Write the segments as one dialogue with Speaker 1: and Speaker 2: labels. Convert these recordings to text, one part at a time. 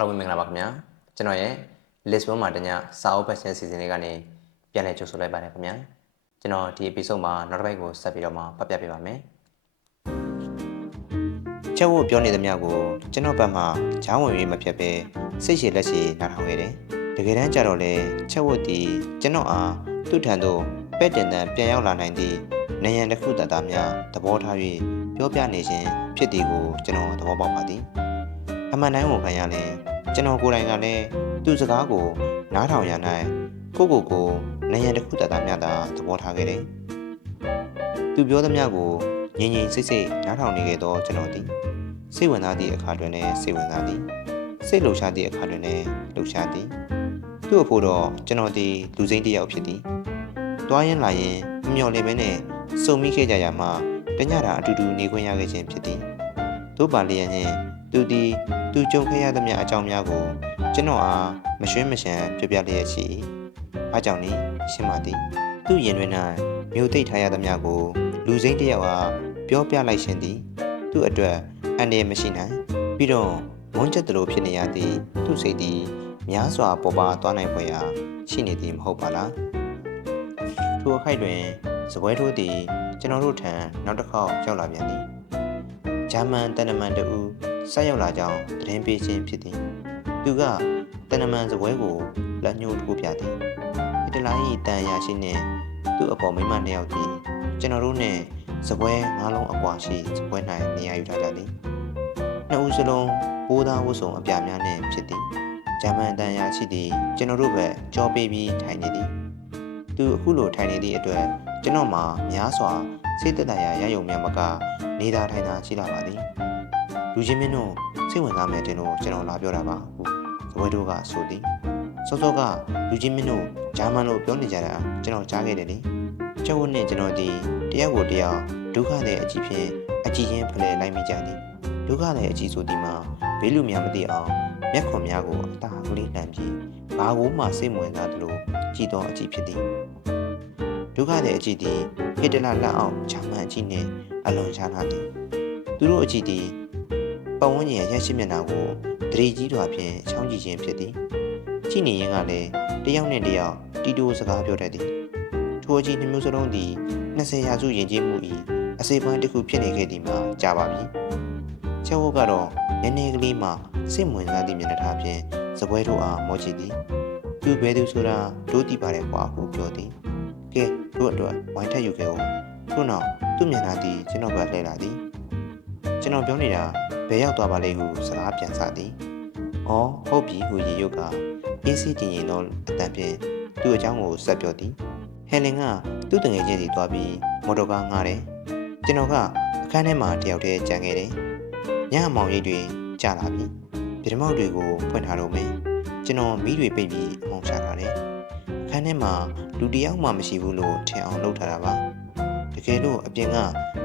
Speaker 1: အားလုံးပဲမင်္ဂလာပါခင်ဗျာကျွန်တော်ရဲ့ Lisbon မှာတညစာအုပ်ဖတ်ခြင်းအစီအစဉ်လေးကနေပြန်လည်ကြိုဆိုလိုက်ပါတယ်ခင်ဗျာကျွန်တော်ဒီ episode မှာနောက်တစ်ပိုက်ကိုဆက်ပြီးတော့မှဖတ်ပြပေးပါမယ်ချက်ဝတ်ပြောနေသမျှကိုကျွန်တော်ဘက်မှချောင်းဝင်ရေးမဖြတ်ပဲစိတ်ရှည်လက်ရှည်နားထောင်ခဲ့တယ်တကယ်တမ်းကျတော့လေချက်ဝတ်ဒီကျွန်တော်အားသူ့ထံသို့ပဲ့တင်တန်ပြန်ရောက်လာနိုင်သည့်နေရန်တစ်ခုတတ်တာများသဘောထား၍ပြောပြနေခြင်းဖြစ်သည်ကိုကျွန်တော်သဘောပေါက်ပါသည်အမှန်တိုင်းကိုခံရလဲ ကျွန်တော်ကိုယ်တိုင်ကလည်းသူ့စကားကိုနားထောင်ရနိုင်ကိုကိုကိုနေရန်တစ်ခုတတ်တာမြတ်တာသဘောထားခဲ့တယ်။သူပြောသမျှကိုငြိမ်ငြိမ်စိတ်စိတ်နားထောင်နေခဲ့တော့ကျွန်တော်သည်စိတ်ဝင်စားသည့်အခါတွင်လည်းစိတ်ဝင်စားသည်စိတ်လှုပ်ရှားသည့်အခါတွင်လည်းလှုပ်ရှားသည်သူ့အဖို့တော့ကျွန်တော်ဒီလူစိမ့်တစ်ယောက်ဖြစ်သည်။တွားရင်လာရင်မမျော်လင့်မဲနဲ့စုံမိခဲ့ကြရမှာတညတာအတူတူနေခွင့်ရခဲ့ခြင်းဖြစ်သည်။တို့ပါလျက်နှင့်သူသည် သူကြုံခဲ့ရသမျှအကြောင်းများကိုကျွန်တော်အားမရွှင်းမရှမ်းပြပြလျက်ရှိ၏။အားကြောင့်နီရှင်းပါသည်။သူ့ရင်တွင်၌မြို့သိပ်ထားရသမျှကိုလူစိမ့်တစ်ယောက်အားပြောပြလိုက်ခြင်းသည်သူ့အတွက်အန္တရာယ်မရှိနိုင်ပြီးတော့မွန်းချက်တလို့ဖြစ်နေရသည့်သူ့စိတ်သည်များစွာပေါ်ပါသွားနိုင်ဖွယ်ရာရှိနေသည်မဟုတ်ပါလား။ထိုအခိုက်တွင်စပွဲထိုးသည်ကျွန်တော်တို့ထံနောက်တစ်ခေါက်ရောက်လာပြန်သည်။ဂျာမန်တန်တမန်တူ ဆက်ရောက်လာကြောင်းသတင်းပေးခြင်းဖြစ်သည်သူကတန်နမန်စပွဲကိုလက်ညှိုးထိုးပြသည်ဟစ်တလာ၏တန်ရာရှိနှင့်သူ့အပေါ်မိမနှစ်ယောက်သည်ကျွန်တော်တို့နှင့်စပွဲငါးလုံးအကွာရှိစပွဲ၌နေရာယူထားကြသည်နှစ်ဦးစလုံးဘိုးသားဝတ်စုံအပြာများနှင့်ဖြစ်သည်ဂျာမန်တန်ရာရှိသည်ကျွန်တော်တို့ဘက်ကြောပေးပြီးထိုင်နေသည်သူအခုလိုထိုင်နေသည့်အတွက်ကျွန်တော်မှာများစွာစိတ်သက်သာရာရယုံမြတ်မက နေသာထိုင်သာရှိလာပါသည် လူချင်းမင်းတို့စိတ်ဝင်စားမယ်တင်လို့ကျွန်တော်လာပြောတာပါဟုဇဝဲတို့ကဆိုသည်စောစောကလူချင်းမင်းတို့ဂျာမန်လိုပြောနေကြတာကျွန်တော်ကြားခဲ့တယ်လေကျောင်းဝတ်နဲ့ကျွန်တော်ဒီတယောက်ကိုတယောက်ဒုက္ခတဲ့အကြည့်ဖြင့်အကြည့်ချင်းဖလှယ်လိုက်မိကြသည်ဒုက္ခတဲ့အကြည့်ဆိုဒီမှာဘေးလူများမသိအောင်မျက်ခွန်များကိုအသာကလေးလှမ်းပြီးဘာကိုမှစိတ်ဝင်စားသလိုကြည်တော်အကြည့်ဖြစ်သည်ဒုက္ခတဲ့အကြည့်သည်ဟစ်တလလက်အောင်ဂျာမန်အကြည့်နှင့်အလွန်ရှားလာသည်သူတို့အကြည့်သည် ပတ်ဝန်းကျင်ရဲ့ရက်ရှိမျက်နှာကိုတရီကြီးတော်ဖြင့်ချောင်းကြည့်ခြင်းဖြစ်သည်ကြည့်နေရင်ကလည်းတယောက်နဲ့တယောက်တီတိုစကားပြောတတ်သည်ထိုအကြည့်နှမျိုးစလုံးသည်20ရာစုယဉ်ကျေးမှု၏အစိပ်ပိုင်းတစ်ခုဖြစ်နေခဲ့သည်မှာကြာပါပြီချက်ဝတ်ကတော့နည်းနည်းကလေးမှစိတ်ဝင်စားသည့်မျက်နှာထားဖြင့်စပွဲတို့အားမောချစ်သည်သူဘဲသူဆိုတာတို့တည်ပါတယ်ကွာဟုပြောသည်ကဲတို့အတွက်ဝိုင်းထက်ယူခဲ့ဦးထို့နောက်သူ့မျက်နှာသည်ကျွန်တော်ကလှည့်လာသည်ကျွန်တော်ပြောနေတာ ဘယ်ရောက်သွားပါလဲဟုစကားပြန်စသည်။အော်ဟုတ်ပြီဟုရေရုပ်ကအေးစီတင်ရင်တော့အတန်ဖြင့်သူ့အကြောင်းကိုဆက်ပြောသည်။ဟယ်လင်ကသူ့တငယ်ချင်းစီသွားပြီးမော်တော်ကားငှားတယ်။ကျွန်တော်ကအခန်းထဲမှာတယောက်တည်းကြံခဲ့တယ်။ညအမောင်ရိပ်တွေကြာလာပြီ။ပြတမောက်တွေကိုဖွင့်ထားတော့မယ်။ကျွန်တော်မိတွေပိတ်ပြီးအမောင်ချထားတယ်။အခန်းထဲမှာလူတယောက်မှမရှိဘူးလို့ထင်အောင်လုပ်ထားတာပါ။တကယ်လို့အပြင်က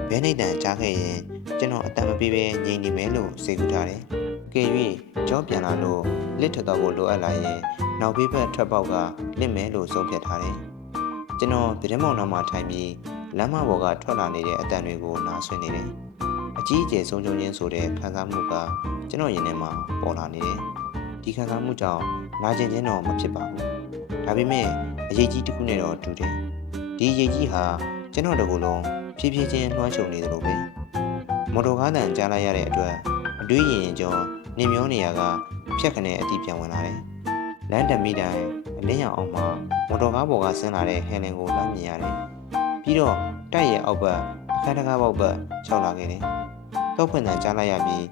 Speaker 1: ဘဲနေတန်ကြားခဲ့ရင် ကျွန်တော်အတန်မပေးဘဲငြိမ်နေမယ်လို့စိတ်ကူးထားတယ်။ကဲ၍ကြောပြန်လာလို့လစ်ထတော့ကိုလိုအပ်လာရင်နောက်ဘေးဘက်ထွက်ပေါက်ကလစ်မယ်လို့ဆုံးဖြတ်ထားတယ်။ကျွန်တော်ပြတင်းမောင်နောက်မှာထိုင်ပြီးလမ်းမပေါ်ကထွက်လာနေတဲ့အတန်တွေကိုနားဆွနေတယ်။အကြီးအကျယ်ဆုံးချုံချင်းဆိုတဲ့ခံစားမှုကကျွန်တော်ရင်ထဲမှာပေါ်လာနေတယ်။ဒီခံစားမှုကြောင့်နာကျင်ခြင်းတော့မဖြစ်ပါဘူး။ဒါပေမဲ့အရေးကြီးတစ်ခုနဲ့တော့တူတယ်။ဒီအရေးကြီးဟာကျွန်တော်တကူလုံးဖြည်းဖြည်းချင်းလွှမ်းခြုံနေတယ်လို့ပဲ။ မော်တော်ကားတန်ကြားလိုက်ရတဲ့အတွက်အတွေးရင်ရင်ကျော်နေမျောနေရကဖြက်ခနဲ့အတိပြန်ဝင်လာတယ်။လမ်းတမီတိုင်းအလင်းရောင်အောင်မှာမော်တော်ကားပေါ်ကဆင်းလာတဲ့ဟယ်လင်ကိုလမ်းမြင်ရတယ်။ပြီးတော့တိုက်ရဲ့အောက်ဘက်အခန်းတကားပေါက်ဘက်ခြောက်လာခဲ့တယ်။တော့ဖွင့်တန်ကြားလိုက်ရပြီး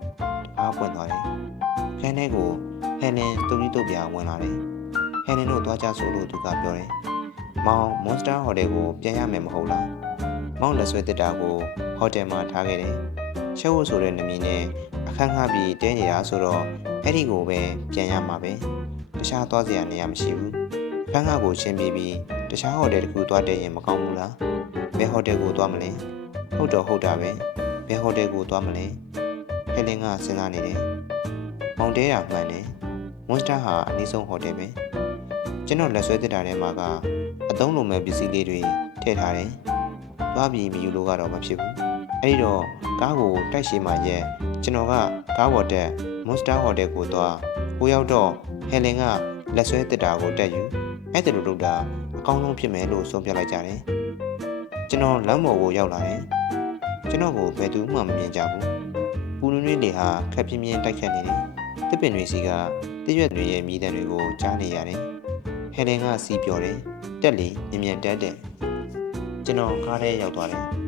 Speaker 1: အားပွင့်သွားတယ်။ခန်းထဲကိုဟယ်လင်တူရီတုတ်ပြဝင်လာတယ်။ဟယ်လင်တို့သွားကြဆိုလို့သူကပြောတယ်။မောင်မွန်စတာဟိုတယ်ကိုပြန်ရမယ်မဟုတ်လား။မောင်လက်ဆွဲတက်တာကိုဟိုတယ်မှာထားခဲ့တယ်။ ချက်ဝတ်ဆိုတဲ့နမည်နဲ့အခန်းငှားပြီးတဲနေတာဆိုတော့အဲ့ဒီကိုပဲပြန်ရမှာပဲတခြားသွားစရာနေရာမရှိဘူးခန်းငှားကိုရှင်းပြီးပြီးတခြားဟိုတယ်တစ်ခုသွားတဲ့ရင်မကောင်းဘူးလားဘယ်ဟိုတယ်ကိုသွားမလဲဟုတ်တော့ဟုတ်တာပဲဘယ်ဟိုတယ်ကိုသွားမလဲဟယ်လင်ကစဉ်းစားနေတယ်မောင်တဲတာမှန်တယ်မွန်စတာဟာအနည်းဆုံးဟိုတယ်ပဲကျွန်တော်လက်ဆွဲတက်တာထဲမှာကအသုံးလိုမဲ့ပစ္စည်းလေးတွေထည့်ထားတယ်သွားပြီးမယူလို့ကတော့မဖြစ်ဘူး အဲ့ဒီတော့ကားကိုတိုက်ရှိမှရက်ကျွန်တော်ကကားဝတ်တက်မွန်စတာဟိုတယ်ကိုသွားကိုရောက်တော့ဟယ်လင်ကလက်ဆွဲတစ်တာကိုတက်ယူအဲ့ဒါလိုလုပ်တာအကောင်းဆုံးဖြစ်မယ်လို့ဆုံးဖြတ်လိုက်ကြတယ်ကျွန်တော်လမ်းပေါ်ကိုရောက်လာတယ်ကျွန်တော်ကိုဘယ်သူမှမမြင်ကြဘူးပူနွေးနွေးတွေဟာခက်ပြင်းပြင်းတိုက်ခတ်နေတယ်တစ်ပင်တွေစီကတရွက်တွေရဲ့မြည်တံတွေကိုကြားနေရတယ်ဟယ်လင်ကစီးပြောတယ်တက်လေမြင်မြန်တက်တဲ့ကျွန်တော်ကားထဲရောက်သွားတယ်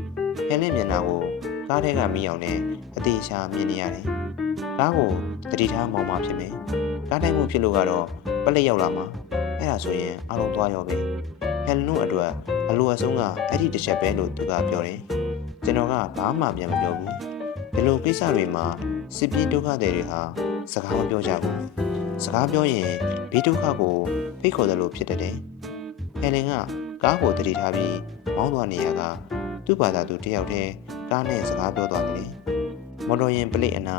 Speaker 1: ဟယ်လင်မျက်နှာကိုကားထဲကမိအောင်နဲ့အသေးချာမြင်နေရတယ်ကားကိုတတိထားမောင်းမှဖြစ်မယ်ကားတိုင်းမှုဖြစ်လို့ကတော့ပလက်ရောက်လာမှာအဲ့ဒါဆိုရင်အလုံးသွားရောပဲဟယ်လင်တို့အတွက်အလိုအဆုံးကအဲ့ဒီတစ်ချက်ပဲလို့သူကပြောတယ်ကျွန်တော်ကဘာမှပြန်မပြောဘူးဒီလိုကိစ္စတွေမှာစစ်ပြေးဒုက္ခတွေတွေဟာစကားမပြောကြဘူးစကားပြောရင်ဘေးဒုက္ခကိုဖိတ်ခေါ်တယ်လို့ဖြစ်တတ်တယ်ဟယ်လင်ကကားကိုတတိထားပြီးမောင်းသွားနေရက သူ့ဘာသာသူတယောက်တည်းကားနဲ့စကားပြောသွားတယ်မော်တော်ယာဉ်ပလိတ်အနာ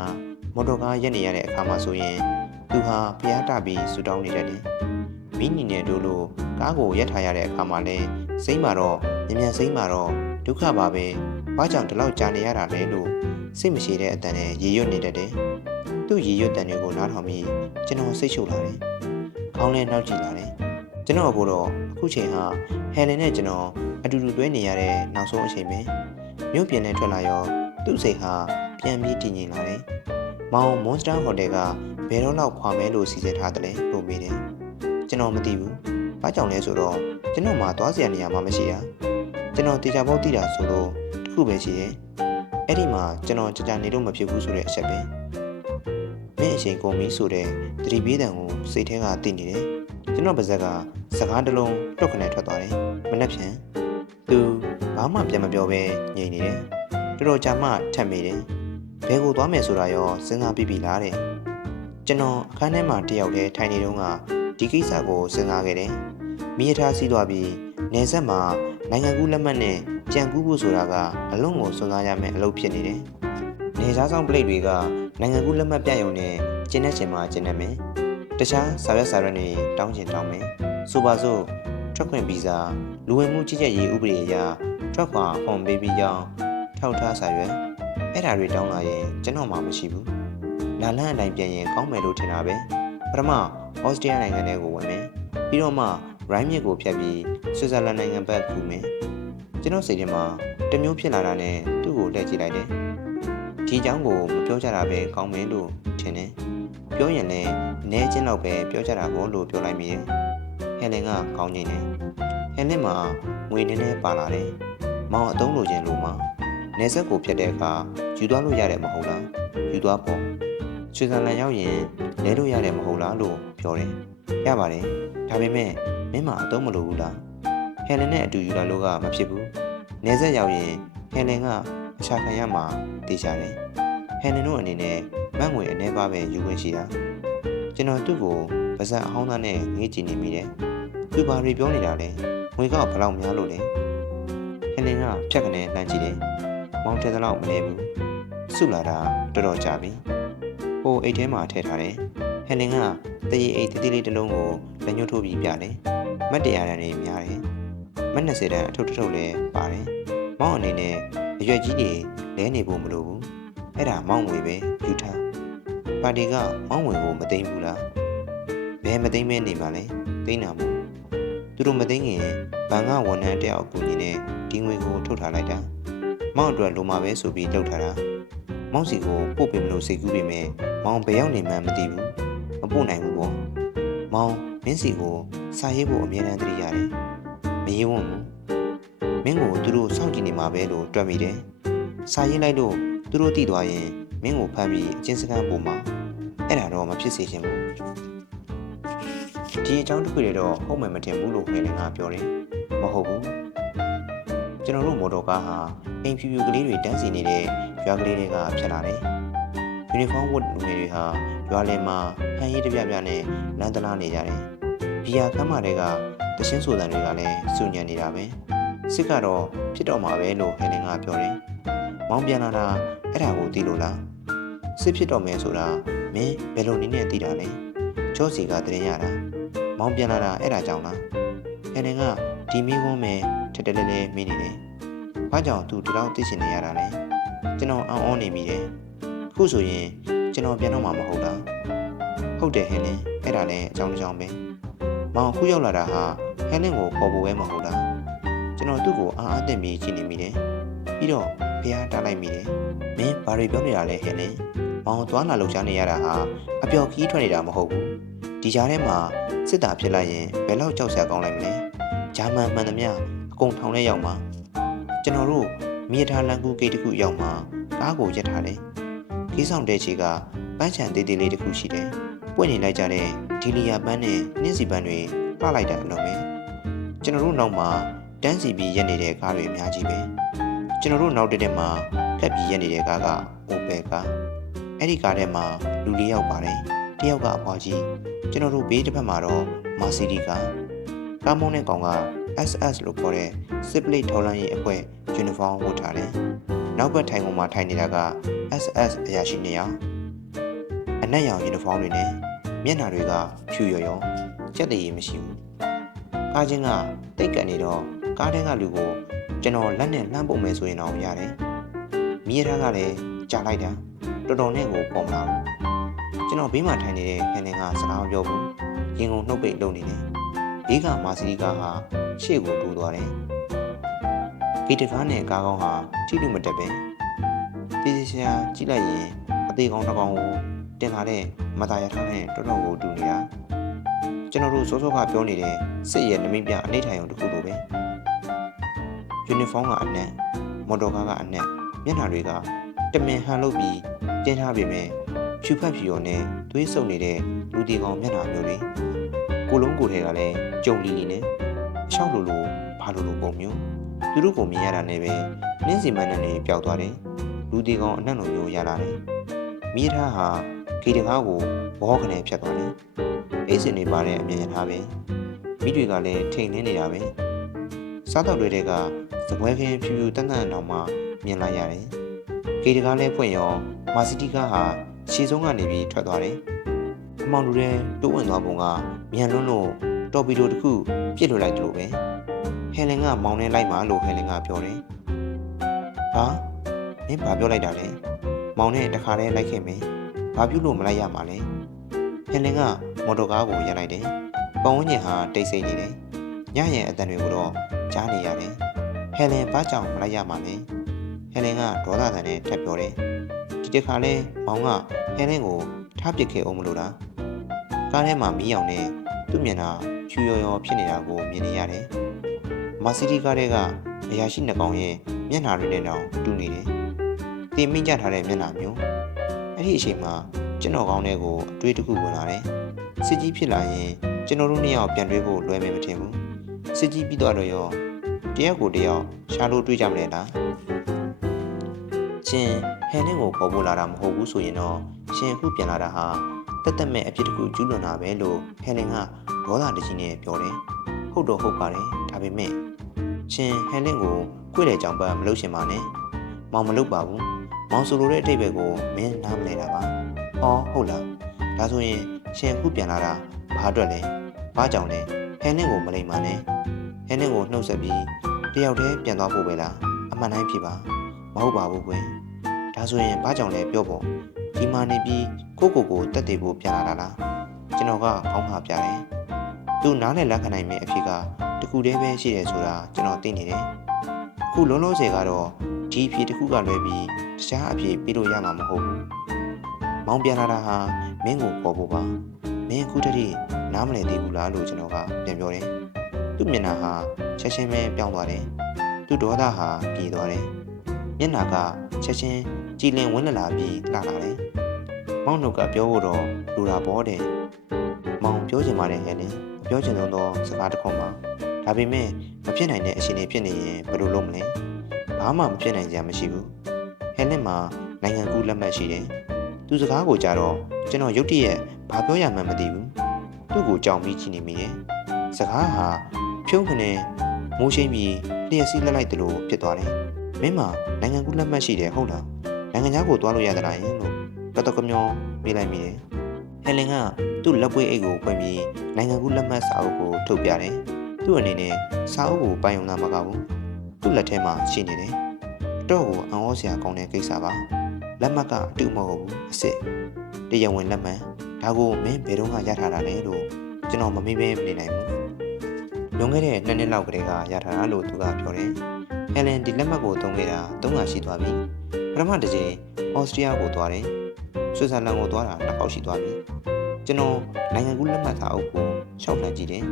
Speaker 1: မော်တော်ကားရက်နေရတဲ့အခါမှာဆိုရင်သူဟာဖျားတပြီးဆူတောင်းနေတတ်တယ်မိနီနဲ့တို့လိုကားကိုရက်ထားရတဲ့အခါမှာလဲစိမ့်မာတော့မြ мян စိမ့်မာတော့ဒုက္ခပါပဲဘာကြောင့်ဒီလောက်ကြာနေရတာလဲလို့စိတ်မရှိတဲ့အတန်နဲ့ရေရွတ်နေတတ်တယ်သူ့ရေရွတ်တန်တွေကိုနားထောင်ပြီးကျွန်တော်စိတ်ရှုပ်လာတယ်ခေါင်းလဲနောက်ကြည့်လာတယ်ကျွန်တော်ကတော့အခုချိန်ဟာဟယ်လင်နဲ့ကျွန်တော် အတူတူတွဲနေရတဲ့နောက်ဆုံးအချိန်ပဲမြို့ပြင်နဲ့ထွက်လာရောသူ့စိတ်ဟာပြန်ပြီးတည်ငြိမ်လာတယ်မောင်မွန်စတာဟိုတယ်ကဘယ်တော့လောက်ခွာမဲလို့စီစဉ်ထားတယ်လဲလို့မေးတယ်ကျွန်တော်မသိဘူးဘာကြောင့်လဲဆိုတော့ကျွန်တော်မှသွားစရာနေရာမှမရှိတာကျွန်တော်တေချာပေါက်တည်တာဆိုလို့တစ်ခုပဲရှိတယ်အဲ့ဒီမှာကျွန်တော်ကြာကြာနေလို့မဖြစ်ဘူးဆိုတဲ့အချက်ပဲမင်းအချိန်ကုန်ပြီဆိုတဲ့သတိပေးတံကိုစိတ်ထဲကသိနေတယ်ကျွန်တော်ပါဇက်ကစကားတစ်လုံးတွတ်ခနဲ့ထွက်သွားတယ်မနှက်ဖြန် သူဘာမှပြန်မပြောဘဲငြိမ်နေတယ်တော်တော်ကြာမှထပ်မိတယ်ဘယ်ကိုသွားမယ်ဆိုတာရောစဉ်းစားပြီးပြီလားတဲ့ကျွန်တော်အခန်းထဲမှာတယောက်တည်းထိုင်နေတော့ကဒီကိစ္စကိုစဉ်းစားခဲ့တယ်မိရထားစီးသွားပြီးနေဆက်မှာနိုင်ငံကူးလက်မှတ်နဲ့ကြံကူးဖို့ဆိုတာကအလုံးကိုစွန့်စားရမယ့်အလုပ်ဖြစ်နေတယ်။နေစားဆောင်ပလိတ်တွေကနိုင်ငံကူးလက်မှတ်ပြရုံနဲ့ကျင်းတဲ့ချိန်မှာကျင်းနေမယ်။တခြားစာရွက်စာရွက်တွေတောင်းချင်တောင်းမယ်။ဆိုပါစို့ထွက်ခွင့်ဗီဇာ လူဝင်မှုကြီးကြပ်ရေးဥပဒေအရထွက်ခွာဟွန်ပေးပြီးကြောင်းထောက်ထားစာရွက်အဲ့ဒါတွေတောင်းလာရင်ကျွန်တော်မှမရှိဘူး။လာလန်းအတိုင်းပြန်ရင်ကောင်းမယ်လို့ထင်တာပဲ။ပထမဩစတြေးလျနိုင်ငံထဲကိုဝင်မယ်။ပြီးတော့မှရိုင်းမြစ်ကိုဖြတ်ပြီးဆွစ်ဇာလန်နိုင်ငံဘက်ကူမယ်ကျွန်တော်စိတ်ထဲမှာတမျိုးဖြစ်လာတာနဲ့သူ့ကိုလှည့်ကြည့်လိုက်တယ်ဒီအကြောင်းကိုမပြောကြတာပဲကောင်းမယ်လို့ထင်တယ်ပြောရင်လည်းနဲချင်းတော့ပဲပြောကြတာပေါ့လို့ပြောလိုက်မိတယ်ဟယ်လင်ကကောင်းနေတယ် ဟယ်လင်မှာငွေနည်းနည်းပါလာတယ်မောင်အတုံးလိုချင်လို့မှနေဆက်ကိုဖြတ်တဲ့အခါယူသွားလို့ရတယ်မဟုတ်လားယူသွားပေါ့ဆွေဇာလန်ရောက်ရင်လဲလို့ရတယ်မဟုတ်လားလို့ပြောတယ်ရပါတယ်ဒါပေမဲ့မင်းမအတုံးမလိုဘူးလားဟယ်လင်နဲ့အတူယူလာလို့ကမဖြစ်ဘူးနေဆက်ရောက်ရင်ဟယ်လင်ကအချာခံရမှာတေးချတယ်ဟယ်လင်တို့အနေနဲ့မန့်ငွေအနေပါပဲယူခွင့်ရှိတာကျွန်တော်သူ့ကိုပါဇက်အဟောင်းသားနဲ့ငေးကြည့်နေမိတယ်သူဘာတွေပြောနေတာလဲ ငွေကဘလောက်များလို့လဲဟယ်လင်ကဖြတ်ကနေလှမ်းကြည့်တယ်မောင်တဲသလောက်မနေဘူးစုလာတာတော်တော်ကြာပြီဟိုအိတ်ထဲမှာထည့်ထားတယ်ဟယ်လင်ကတရေအိတ်တိတိလေးတစ်လုံးကိုလက်ညှိုးထိုးပြီးပြတယ်မတ်တရားတန်းတွေများတယ်မတ်20တန်းအထုပ်ထုပ်လည်းပါတယ်မောင်အနေနဲ့အရွက်ကြီးတွေလဲနေဖို့မလိုဘူးအဲ့ဒါမောင်ငွေပဲယူထားပါတီကမောင်ငွေကိုမသိမ်းဘူးလားဘယ်မသိမ်းမဲနေမှာလဲသိမ်းတာမို့ သူတို့မသိမ်းခင်ဘန်ကဝန်ထမ်းတယောက်အကူညီနဲ့ဒီငွေကိုထုတ်ထားလိုက်တာမောင်အတွက်လိုမှာပဲဆိုပြီးထုတ်ထားတာမောင်စီကိုပို့ပေးမလို့စိတ်ကူးပေမဲ့မောင်ဘယ်ရောက်နေမှန်းမသိဘူးမပို့နိုင်ဘူးပေါ့မောင်မင်းစီကိုစာရေးဖို့အမြဲတမ်းသတိရတယ်။မရေးဝံ့ဘူး။မင်းကိုသူတို့စောင့်ကြည့်နေမှာပဲလို့တွက်မိတယ်။စာရေးလိုက်လို့သူတို့တည်သွားရင်မင်းကိုဖမ်းပြီးအချင်းစကန်းပုံမှာအဲ့ဒါတော့မဖြစ်စေချင်ဘူး။ ဒီအကြောင်းတစ်ခုတည်းတော့ဟုတ်မှန်မထင်ဘူးလို့ခေလင်ကပြောတယ်။မဟုတ်ဘူး။ကျွန်တော်တို့မော်တော်ကားဟာအိမ်ဖြူဖြူကလေးတွေတန်းစီနေတဲ့ရွာကလေးတွေကဖြစ်လာတယ်။ယူနီဖောင်းဝတ်လူငယ်တွေဟာရွာလယ်မှာဟန်ရေးတပြပြနဲ့လမ်းတလားနေကြတယ်။ဘီယာခမ်းမတွေကတရှင်းဆိုတန်တွေကလည်းစူညံနေတာပဲ။စစ်ကတော့ဖြစ်တော့မှာပဲလို့ဟယ်လင်ကပြောတယ်။မောင်ပြန်လာတာအဲ့ဒါကိုသိလို့လား။စစ်ဖြစ်တော့မယ်ဆိုတာမင်းဘယ်လိုနည်းနဲ့သိတာလဲ။ချောစီကတရင်ရတာ။ မောင်ပြန်လာတာအဲ့ဒါကြောင့်လား။ဟယ်လင်ကဒီမီးကုန်းမဲ့ထက်တလဲလဲမင်းနေတယ်။ဘာကြောင့်သူဒီလောက်သိချင်နေရတာလဲ။ကျွန်တော်အံ့ဩနေမိတယ်။အခုဆိုရင်ကျွန်တော်ပြန်တော့မှာမဟုတ်လားဟုတ်တယ်ဟဲ့လင်းအဲ့ဒါလည်းအကြောင်းတစ်ကြောင်းပဲမောင်အခုရောက်လာတာဟာဟဲလင်းကိုပေါ်ဖို့ပဲမဟုတ်လားကျွန်တော်သူ့ကိုအားအသင့်ပြီးကြည့်နေမိတယ်ပြီးတော့ဖះတားလိုက်မိတယ်မင်းဘာတွေပြောနေတာလဲဟဲလင်းမောင်သွားလာလှုပ်ရှားနေရတာဟာအပျော်ခီးထွက်နေတာမဟုတ်ဘူး ဒီကြားထဲမှာစစ်တာဖြစ်လိုက်ရင်ဘယ်လောက်ကြောက်စရာကောင်းလိုက်မလဲဂျာမန်မှန်သမျှအကုန်ထောင်ထဲရောက်မှာကျွန်တော်တို့မြေထားလန်ကူဂိတ်တစ်ခုရောက်မှာကားကိုရက်ထားတယ်ခီးဆောင်တဲ့ချီကပန်းချံသေးသေးလေးတစ်ခုရှိတယ်ပွင့်နေလိုက်ကြတဲ့ဒီလီယာပန်းနဲ့နှင်းစီပန်းတွေပလိုက်တာအလုံးပဲကျွန်တော်တို့နောက်မှာတန်းစီပြီးရက်နေတဲ့ကားတွေအများကြီးပဲကျွန်တော်တို့နောက်တက်တက်မှာကပ်ပြီးရက်နေတဲ့ကားကအိုပယ်ကားအဲ့ဒီကားထဲမှာလူလေးယောက်ပါတယ် တယောက်ကအဖွားကြီးကျွန်တော်တို့ဘေးတစ်ဖက်မှာတော့မာစီဒီကားကားမောင်းတဲ့ကောင်က SS လို့ခေါ်တဲ့စစ်ပလိတ်ထော်လန်းရေးအဖွဲ့ယူနီဖောင်းဝတ်ထားတယ်နောက်ဘက်ထိုင်ကုန်မှာထိုင်နေတာက SS အရာရှိနေယောက်အနက်ရောင်ယူနီဖောင်းတွေနဲ့မျက်နှာတွေကဖြူရော်ရောကြက်တည်မရှိဘူးကားချင်းကတိတ်ကန်နေတော့ကားထဲကလူကိုကျွန်တော်လက်နဲ့လှမ်းပုံမယ်ဆိုရင်တော့ရတယ်မြေထားကလည်းကြာလိုက်တာတော်တော်နဲ့ကိုပုံမလာဘူး ကျွန်တော်ဘေးမှာထိုင်နေတဲ့ခန်းထဲကစကားမပြောဘူးရင်ကုန်နှုတ်ပိတ်လုပ်နေတယ်ဘေးကမာစီကားဟာရှေ့ကိုတိုးသွားတယ်ဂိတ်တကားနဲ့ကားကောင်းဟာထိလို့မတက်ပဲတေးသေးရှာကြည့်လိုက်ရင်အသေးကောင်းတစ်ကောင်ကိုတင်လာတဲ့မသားရထားနဲ့တော်တော်ကိုတူနေတာကျွန်တော်တို့စောစောကပြောနေတဲ့စစ်ရဲ့နမိတ်ပြအနေထိုင်ုံတစ်ခုလိုပဲယူနီဖောင်းကအနက်မော်တော်ကားကအနက်မျက်နှာတွေကတမင်ဟန်လုပ်ပြီးတင်းထားပေမဲ့ ဖြူဖက်ဖြူရောနဲ့သွေးဆုပ်နေတဲ့လူတီကောင်မျက်နှာမျိုးတွေကိုလုံးကိုထဲကလည်းကြုံလီလီနဲ့အချောက်လိုလိုဘာလိုလိုပုံမျိုးသူတို့ကိုမြင်ရတာနဲ့ပဲနှင်းစီမန်းနဲ့နေပျောက်သွားတယ်လူတီကောင်အနက်လိုမျိုးရလာတယ်မိထားဟာဂီတကားကိုဘောကနေဖြတ်သွားတယ်အိတ်စင်နေပါတဲ့အမြင်ရထားပဲမိတွေကလည်းထိန်နေနေတာပဲစားတော့တွေကစပွဲခင်းဖြူဖြူတန်းတန်းတောင်မှမြင်လိုက်ရတယ်ဂီတကားလည်းဖွင့်ရောမာစီတီကားဟာ ခြေဆုံးကနေပြီးထွက်သွားတယ်အမောင်လူတွေတိုးဝင်သွားပုံကမြန်လွန်းလို့တော်ပီတိုတစ်ခုပြစ်လွတ်လိုက်တယ်လို့ပဲဟယ်လင်ကမောင်းနေလိုက်မှလို့ဟယ်လင်ကပြောတယ်ဟာမင်းဘာပြောလိုက်တာလဲမောင်နဲ့တခါတည်းလိုက်ခဲ့မယ်ဘာပြုလို့မလိုက်ရမှာလဲဟယ်လင်ကမော်တော်ကားကိုရပ်လိုက်တယ်ပတ်ဝန်းကျင်ဟာတိတ်ဆိတ်နေတယ်ညရဲ့အတန်တွေကိုတော့ကြားနေရတယ်ဟယ်လင်ဘာကြောင့်မလိုက်ရမှာလဲဟယ်လင်ကဒေါသတန်နဲ့ထပ်ပြောတယ် ဒီတစ်ခါလဲမောင်ကဟယ်လင်ကိုထားပစ်ခဲ့အောင်မလို့လားကားထဲမှာမီးအောင်နဲ့သူ့မျက်နှာဖြူရော်ရော်ဖြစ်နေတာကိုမြင်နေရတယ်မာစီတီကားထဲကအရာရှိနှကောင်ရဲ့မျက်နှာတွေနဲ့တောင်တူနေတယ်တင်မိကြထားတဲ့မျက်နှာမျိုးအဲ့ဒီအချိန်မှာကျွန်တော်ကောင်းတဲ့ကိုအတွေးတစ်ခုဝင်လာတယ်စစ်ကြီးဖြစ်လာရင်ကျွန်တော်တို့နှစ်ယောက်ပြန်တွေးဖို့လွယ်မယ်မထင်ဘူးစစ်ကြီးပြီးတော့တော့ရောတယောက်ကိုတယောက်ရှာလို့တွေးကြမလဲလားရှင် ဟန်နင်းကိုပေါ်ဖို့လာတာမဟုတ်ဘူးဆိုရင်တော့ရှင်အခုပြန်လာတာဟာတက်တက်မဲ့အဖြစ်တစ်ခုကျူးလွန်တာပဲလို့ဟန်နင်းကဒေါသတကြီးနဲ့ပြောတယ်ဟုတ်တော့ဟုတ်ပါတယ်ဒါပေမဲ့ရှင်ဟန်နင်းကိုကိုယ့်တဲ့ကြောင်ပန်းမလုပ်ရှင်ပါနဲ့မောင်မလုပ်ပါဘူးမောင်ဆိုလိုတဲ့အတိတ်ပဲကိုမင်းနားမလဲတာပါ။အော်ဟုတ်လား။ဒါဆိုရင်ရှင်အခုပြန်လာတာဘာအတွက်လဲ။ဘာကြောင့်လဲ။ဟဲနင်းကိုမလိမ္မာနဲ့။ဟဲနင်းကိုနှုတ်ဆက်ပြီးတယောက်တည်းပြန်သွားဖို့ပဲလား။အမှန်တိုင်းဖြစ်ပါ။မဟုတ်ပါဘူးကွယ်။ ဒါဆိုရင်ဘာကြောင့်လဲပြောဖို့ဒီမှာနေပြီးကိုကိုကိုတက်တည်ဖို့ပြန်လာတာလား။ကျွန်တော်ကခေါင်းမှာပြတယ်။သူနားနဲ့လက်ခံနိုင်မယ့်အဖြစ်ကတခုတည်းပဲရှိတယ်ဆိုတာကျွန်တော်သိနေတယ်။အခုလုံးလုံးဆယ်ကတော့ဒီအဖြစ်တစ်ခုကလွဲပြီးတခြားအဖြစ်ပြလို့ရမှာမဟုတ်ဘူး။မောင်ပြန်လာတာဟာမင်းကိုပေါ်ဖို့ပါ။မင်းအခုတည်းနားမလည်သေးဘူးလားလို့ကျွန်တော်ကပြန်ပြောတယ်။သူ့မျက်နှာဟာချက်ချင်းပဲပြောင်းသွားတယ်။သူ့ဒေါသဟာပြေသွားတယ်။မျက်နှာကချက်ချင်း ကြည်လင်ဝန်းလလာပြီးလှလာတယ်။မောင်တို့ကပြောဖို့တော့လူတာပေါ်တယ်။မောင်ပြောချင်ပါတယ်ဟဲ့လေ။ပြောချင်တော့သောစကားတစ်ခုမှဒါပေမဲ့မဖြစ်နိုင်တဲ့အချိန်တွေဖြစ်နေရင်ဘယ်လိုလုပ်မလဲ။ဘာမှမဖြစ်နိုင်ကြမရှိဘူး။ဟဲ့နဲ့မှာနိုင်ငံကူးလက်မှတ်ရှိတယ်။သူစကားကိုကြတော့ကျွန်တော်ရုတ်တရက်ဘာပြောရမှန်းမသိဘူး။သူ့ကိုကြောင်ပြီးကြည့်နေမိတယ်။စကားဟာဖြုံးခနဲ့မိုးရှိန်ပြီးလျှက်စီးလက်လိုက်တယ်လို့ဖြစ်သွားတယ်။မင်းမနိုင်ငံကူးလက်မှတ်ရှိတယ်ဟုတ်လား။ နိုင်ငံခြားကိုသွားလို့ရသလားယင်လို့တော်တော်ကမျောပြေးလိုက်မိတယ်။ဟယ်လင်ကသူ့လက်ပွေးအိတ်ကိုဖွင့်ပြီးနိုင်ငံကူးလက်မှတ်စာအုပ်ကိုထုတ်ပြတယ်။သူ့အနေနဲ့စာအုပ်ကိုပိုင်ုံတာမကဘူး။သူ့လက်ထဲမှာရှိနေတယ်။တော့ကိုအံ့ဩစရာကောင်းတဲ့ကိစ္စပါလက်မှတ်ကအတူမဟုတ်ဘူးအစ်စ်တရားဝင်လက်မှတ်ဒါကိုမင်းဘယ်တော့မှရထားတာလဲလို့ကျွန်တော်မမေးပဲမနေနိုင်ဘူးလွန်ခဲ့တဲ့နှစ်နှစ်လောက်ကတည်းကရထားတာလို့သူကပြောတယ်ဟယ်လန်ဒီလက်မှတ်ကိုသုံးခဲ့တာ၃ခါရှိသွားပြီ ပထမတစ်ချိန်အော်စတြေးလျကိုသွားတယ်ဆွစ်ဇာလန်ကိုသွားတာနှစ်ခေါက်ရှိသွားပြီကျွန်တော်နိုင်ငံကူးလက်မှတ်စာအုပ်ကိုရှောက်လှမ်းကြည့်တယ်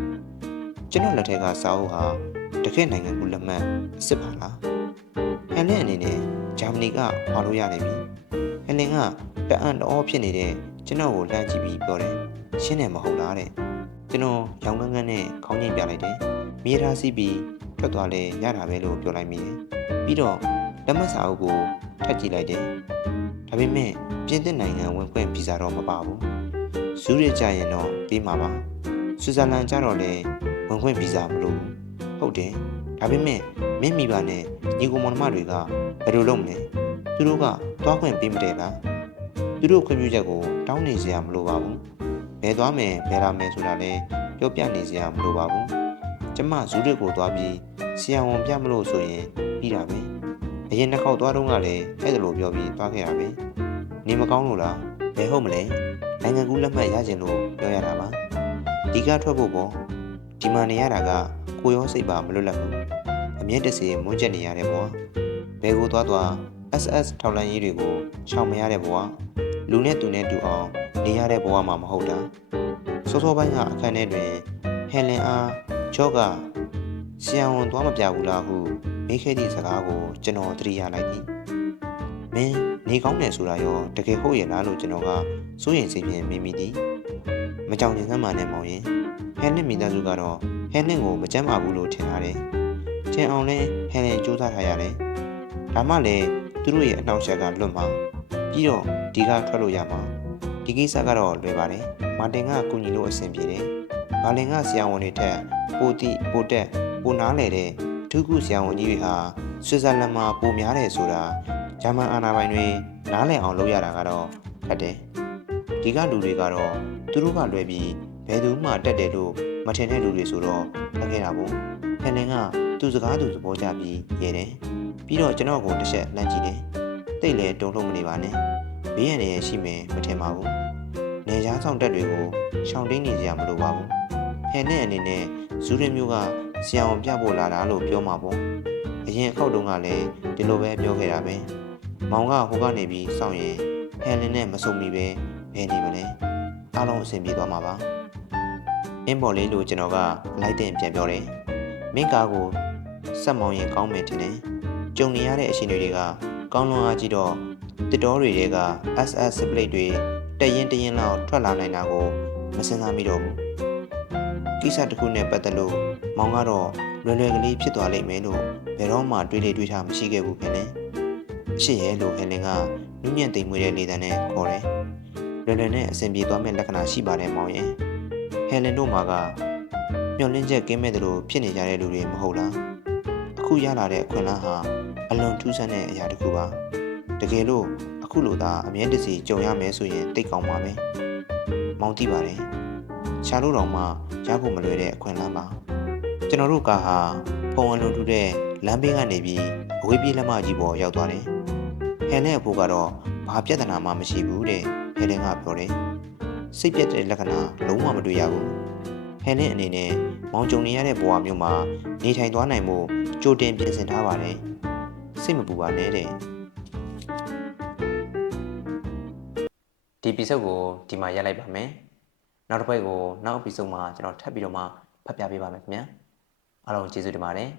Speaker 1: ကျွန်တော်လက်ထက်ကစာအုပ်ဟာတကယ့်နိုင်ငံကူးလက်မှတ်အစ်စ်ပါလားဟယ်လန်အနေနဲ့ဂျာမနီကခွာလို့ရနေပြီဟယ်လန်ကတအံ့တော်ဖြစ်နေတဲ့ကျွန်တော်ကိုလှမ်းကြည့်ပြီးပြောတယ်ရှင်းတယ်မဟုတ်လားတဲ့ကျွန်တော်ရောင်ကန်းကန်းနဲ့ခေါင်းငိမ့်ပြလိုက်တယ်မြေထားစီးပြီးထွက်သွားလဲရတာပဲလို့ပြောလိုက်မိတယ်ပြီးတော့လက်မှတ်စာအုပ်ကို ထပ်ကြည့်လိုက်တယ်ဒါပေမဲ့ပြင်သစ်နိုင်ငံဝင်ခွင့်ဗီဇာတော့မပါဘူးဇူးရကြရင်တော့ပြီးမှာပါဆွစ်ဇာလန်ကျတော့လေဝင်ခွင့်ဗီဇာမလိုဘူးဟုတ်တယ်ဒါပေမဲ့မင်းမိဘနဲ့ညီကိုမောင်နှမတွေကဘယ်လိုလုပ်မလဲသူတို့ကသွားခွင့်ပေးမတယ်လားသူတို့ခွင့်ပြုချက်ကိုတောင်းနေစရာမလိုပါဘူးဘယ်သွားမယ်ဘယ်လာမယ်ဆိုတာလည်းပြောပြနေစရာမလိုပါဘူးကျမဇူးရကိုသွားပြီးဆရာဝန်ပြမလို့ဆိုရင်ပြီးတာပဲ အရင်တစ်ခေါက်သွားတော့ကလည်းအဲ့ဒါလိုပြောပြီးသွားခဲ့တာပဲနေမကောင်းလို့လားဘယ်ဟုတ်မလဲနိုင်ငံကူးလက်မှတ်ရခြင်းလို့ပြောရတာပါဒီကထွက်ဖို့ပေါ့ဒီမှာနေရတာကကိုရောစိတ်ပါမလွတ်လပ်ဘူးအမြင့်တစေမွန်းချက်နေရတဲ့ဘဝဘယ်ကိုသွားသွား SS ထောက်လန်းရေးတွေကိုရှောင်မရတဲ့ဘဝလူနဲ့သူနဲ့တူအောင်နေရတဲ့ဘဝမှာမဟုတ်တာစောစောပိုင်းကအခန်းထဲတွင်ဟယ်လင်အားဂျော့ကဆီယံဝန်သွားမပြဘူးလားဟု မေးခဲ့သည့်စကားကိုကျွန်တော်သတိရလိုက်သည်မင်းနေကောင်းတယ်ဆိုတာရောတကယ်ဟုတ်ရဲ့လားလို့ကျွန်တော်ကစိုးရင်စိတ်ဖြင့်မေးမိသည်မကြောင်ကျင်စမ်းမှနဲ့မောင်ရင်ဟယ်လင်မိသားစုကတော့ဟယ်လင်ကိုမကြမ်းပါဘူးလို့ထင်ထားတယ်ထင်အောင်လဲဟယ်လင်စူးစမ်းထားရတယ်ဒါမှလည်းသူတို့ရဲ့အနှောင့်အယှက်ကလွတ်မှာပြီးတော့ဒီကထွက်လို့ရမှာဒီကိစ္စကတော့လွယ်ပါတယ်မာတင်ကကူညီလို့အဆင်ပြေတယ်ဘာလင်ကဆရာဝန်တွေထက်ပိုတိပိုတက်ပိုနားလေတဲ့ ဒုက္ခဆရာဝန်ကြီးတွေဟာဆွစ်ဇာလန်မှာပိုများတယ်ဆိုတာဂျာမန်အာဏာပိုင်တွေနားလည်အောင်လုပ်ရတာကတော့ခက်တယ်ဒီကလူတွေကတော့သူတို့ကလွယ်ပြီးဘယ်သူမှတက်တယ်လို့မထင်တဲ့လူတွေဆိုတော့ခက်ခဲ့တာပေါ့ဟယ်လင်ကသူစကားသူသဘောကျပြီးရဲတယ်ပြီးတော့ကျွန်တော်ကိုတစ်ချက်လှမ်းကြည့်တယ်တိတ်လဲတုံ့လုံးမနေပါနဲ့ဘေးရန်ရရှိမယ်မထင်ပါဘူးနေကြားဆောင်တက်တွေကိုရှောင်တင်းနေကြမလိုပါဘူးဟယ်လင်အနေနဲ့ဇူးရမျိုးက ဆရာဝန်ပြဖို့လာတာလို့ပြောမှာပေါ့အရင်အခောက်တုန်းကလည်းဒီလိုပဲပြောခဲ့တာပဲမောင်ကဟိုကနေပြီးစောင့်ရင်ဟယ်လင်နဲ့မဆုံမီပဲဘယ်နေမလဲအားလုံးအဆင်ပြေသွားမှာပါအင်းပေါ်လေးလို့ကျွန်တော်ကလိုက်တဲ့ပြန်ပြောတယ်မင်းကားကိုစက်မောင်းရင်ကောင်းမယ်ထင်တယ်ကြုံနေရတဲ့အရှင်တွေကကောင်းလွန်အားကြီးတော့တစ်တော်တွေတဲက SS split တွေတရင်တရင်လောက်ထွက်လာနိုင်တာကိုမစင်စားမိတော့ဘူး ကိစ္စတစ်ခုနဲ့ပတ်သက်လို့မောင်ကတော့လွယ်လွယ်ကလေးဖြစ်သွားလိမ့်မယ်လို့ဘယ်တော့မှတွေးလေတွေးထားမရှိခဲ့ဘူးခင်ဗျအရှိရဲ့လို့ဟယ်လင်ကနူးညံ့သိမ်မွေးတဲ့လေတံနဲ့ခေါ်တယ်လွယ်လွယ်နဲ့အဆင်ပြေသွားမယ့်လက္ခဏာရှိပါတယ်မောင်ရဲ့ဟယ်လင်တို့မှာကမျောလင်းချက်ကင်းမဲ့တယ်လို့ဖြစ်နေကြတဲ့လူတွေမဟုတ်လားအခုရလာတဲ့အခွင့်အလမ်းဟာအလွန်ထူးဆန်းတဲ့အရာတစ်ခုပါတကယ်လို့အခုလိုသာအမြဲတစေကြုံရမယ်ဆိုရင်တိတ်ကောင်းပါပဲမောင်သိပါတယ် ရှာလို့တော့မှရဖို့မလွယ်တဲ့အခွင့်အလမ်းပါကျွန်တော်တို့ကားဟာဖုံအလွန်ထူးတဲ့လမ်းဘေးကနေပြီးအဝေးပြေးလက်မကြီးပေါ်ရောက်သွားတယ်ဟယ်လင်အဖိုးကတော့ဘာပြဿနာမှမရှိဘူးတဲ့ဟယ်လင်ကပြောတယ်စိတ်ပြတ်တဲ့လက္ခဏာလုံးဝမတွေ့ရဘူးဟယ်လင်အနေနဲ့မောင်ကြုံနေရတဲ့ဘဝမျိုးမှာနေထိုင်သွားနိုင်မှုကြိုတင်ပြင်ဆင်ထားပါတယ်စိတ်မပူပါနဲ့တဲ့ဒီ episode ကိုဒီမှာရပ်လိုက်ပါမယ် နောက်တစ်ပတ်ကိုနောက် episode မှာကျွန်တော်ထပ်ပြီးတော့မှဖတ်ပြပေးပါမယ်ခင်ဗျာအားလုံးကျေးဇူးတင်ပါတယ်